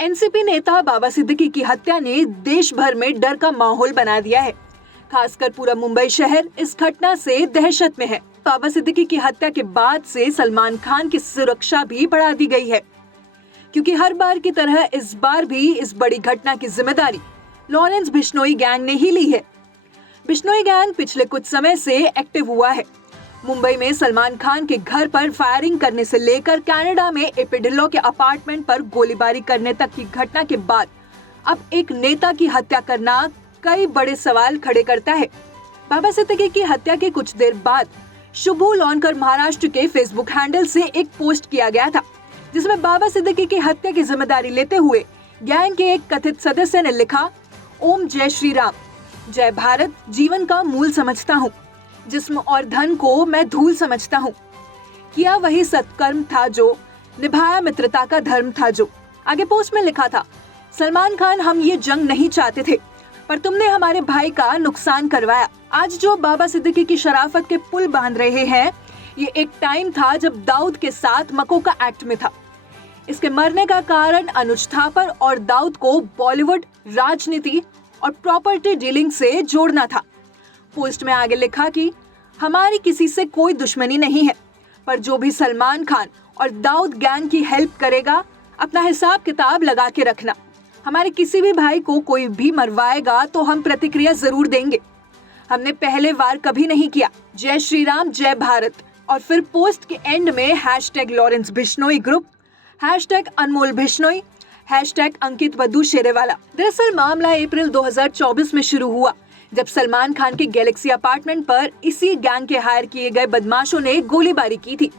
NCP नेता बाबा सिद्दीकी की हत्या ने देश भर में डर का माहौल बना दिया है। खासकर पूरा मुंबई शहर इस घटना से दहशत में है। बाबा सिद्दीकी की हत्या के बाद से सलमान खान की सुरक्षा भी बढ़ा दी गई है, क्योंकि हर बार की तरह इस बार भी इस बड़ी घटना की जिम्मेदारी लॉरेंस बिश्नोई गैंग ने ही ली है। बिश्नोई गैंग पिछले कुछ समय से एक्टिव हुआ है। मुंबई में सलमान खान के घर पर फायरिंग करने से लेकर कनाडा में एपिडिल्लो के अपार्टमेंट पर गोलीबारी करने तक की घटना के बाद अब एक नेता की हत्या करना कई बड़े सवाल खड़े करता है। बाबा सिद्दीकी की हत्या के कुछ देर बाद शुभू लॉनकर महाराष्ट्र के फेसबुक हैंडल से एक पोस्ट किया गया था, जिसमें बाबा सिद्दीकी की हत्या की जिम्मेदारी लेते हुए गैंग के एक कथित सदस्य ने लिखा, ओम जय श्री राम, जय भारत जीवन का मूल समझता हूँ, जिस्म और धन को मैं धूल समझता हूँ, किया वही सत्कर्म था जो, निभाया मित्रता का धर्म था जो। आगे पोस्ट में लिखा था, सलमान खान हम ये जंग नहीं चाहते थे, पर तुमने हमारे भाई का नुकसान करवाया। आज जो बाबा सिद्दीकी की शराफत के पुल बांध रहे हैं, ये एक टाइम था जब दाऊद के साथ मकोका एक्ट में था। इसके मरने का कारण अनुज थापर और दाऊद को बॉलीवुड, राजनीति और प्रॉपर्टी डीलिंग से जोड़ना था। पोस्ट में आगे लिखा कि हमारी किसी से कोई दुश्मनी नहीं है, पर जो भी सलमान खान और दाऊद गैंग की हेल्प करेगा, अपना हिसाब किताब लगा के रखना। हमारे किसी भी भाई को कोई भी मरवाएगा तो हम प्रतिक्रिया जरूर देंगे। हमने पहले वार कभी नहीं किया। जय श्री राम, जय भारत। और फिर पोस्ट के एंड में hashtag Lawrence Bishnoi group, hashtag Anmol Bishnoi, hashtag Ankit Vadhu Sherewala. दरअसल मामला अप्रैल 2024 में शुरू हुआ, जब सलमान खान के गैलेक्सी अपार्टमेंट पर इसी गैंग के हायर किए गए बदमाशों ने गोलीबारी की थी।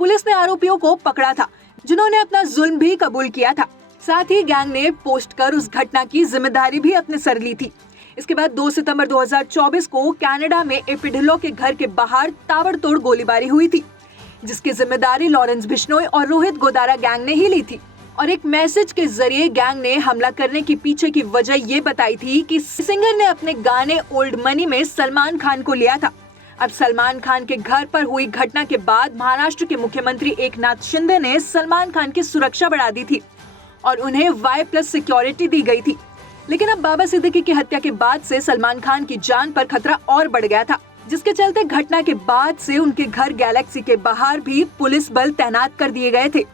पुलिस ने आरोपियों को पकड़ा था, जिन्होंने अपना जुल्म भी कबूल किया था। साथ ही गैंग ने पोस्ट कर उस घटना की जिम्मेदारी भी अपने सर ली थी। इसके बाद 2 सितंबर 2024 को कनाडा में एपिडिल्लो के घर के बाहर ताबड़तोड़ गोलीबारी हुई थी, जिसकी जिम्मेदारी लॉरेंस बिश्नोई और रोहित गोदारा गैंग ने ही ली थी। और एक मैसेज के जरिए गैंग ने हमला करने के पीछे की वजह ये बताई थी कि सिंगर ने अपने गाने ओल्ड मनी में सलमान खान को लिया था। अब सलमान खान के घर पर हुई घटना के बाद महाराष्ट्र के मुख्यमंत्री एकनाथ शिंदे ने सलमान खान की सुरक्षा बढ़ा दी थी और उन्हें Y+ सिक्योरिटी दी गई थी। लेकिन अब बाबा सिद्दीकी की हत्या के बाद से सलमान खान की जान पर खतरा और बढ़ गया था, जिसके चलते घटना के बाद से उनके घर गैलेक्सी के बाहर भी पुलिस बल तैनात कर दिए गए थे।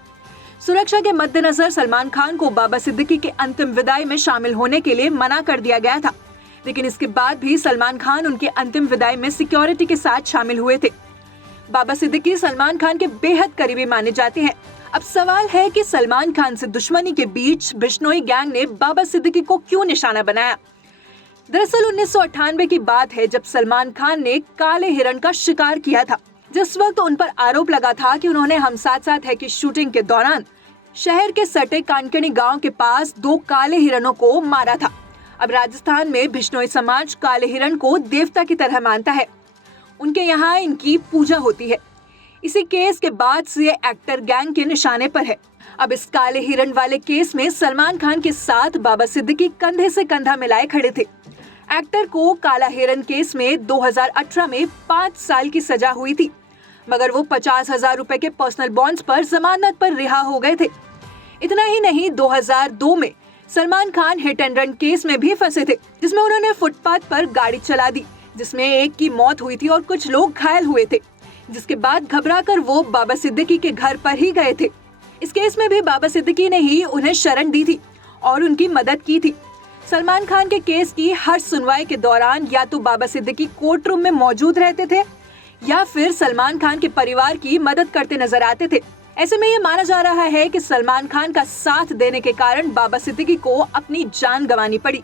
सुरक्षा के मद्देनजर सलमान खान को बाबा सिद्दीकी के अंतिम विदाई में शामिल होने के लिए मना कर दिया गया था, लेकिन इसके बाद भी सलमान खान उनके अंतिम विदाई में सिक्योरिटी के साथ शामिल हुए थे। बाबा सिद्दीकी सलमान खान के बेहद करीबी माने जाते हैं। अब सवाल है कि सलमान खान से दुश्मनी के बीच बिश्नोई गैंग ने बाबा सिद्दीकी को क्यों निशाना बनाया। दरअसल 1998 की बात है, जब सलमान खान ने काले हिरण का शिकार किया था। जिस वक्त उन पर आरोप लगा था कि उन्होंने हम साथ साथ है की शूटिंग के दौरान शहर के सटे कानकनी गांव के पास 2 काले हिरणों को मारा था। अब राजस्थान में बिश्नोई समाज काले हिरण को देवता की तरह मानता है। उनके यहाँ इनकी पूजा होती है। इसी केस के बाद से एक्टर गैंग के निशाने पर है। अब इस काले हिरण वाले केस में सलमान खान के साथ बाबा सिद्दीकी कंधे से कंधा मिलाए खड़े थे। एक्टर को काला हिरण केस में 2018 में 5 साल की सजा हुई थी, मगर वो 50,000 रुपए के पर्सनल बॉन्ड्स पर जमानत पर रिहा हो गए थे। इतना ही नहीं, 2002 में Salman Khan hit and run case में भी फंसे थे, जिसमें उन्होंने फुटपाथ पर गाड़ी चला दी, जिसमें एक की मौत हुई थी और कुछ लोग घायल हुए थे, जिसके बाद घबराकर वो बाबा सिद्दीकी के घर पर ही गए थे। इस केस में भी बाबा सिद्दीकी ने ही उन्हें शरण दी थी और उनकी मदद की थी। सलमान खान के केस की हर सुनवाई के दौरान या तो बाबा सिद्दीकी कोर्ट रूम में मौजूद रहते थे या फिर सलमान खान के परिवार की मदद करते नजर आते थे। ऐसे में ये माना जा रहा है कि सलमान खान का साथ देने के कारण बाबा सिद्दीकी को अपनी जान गंवानी पड़ी।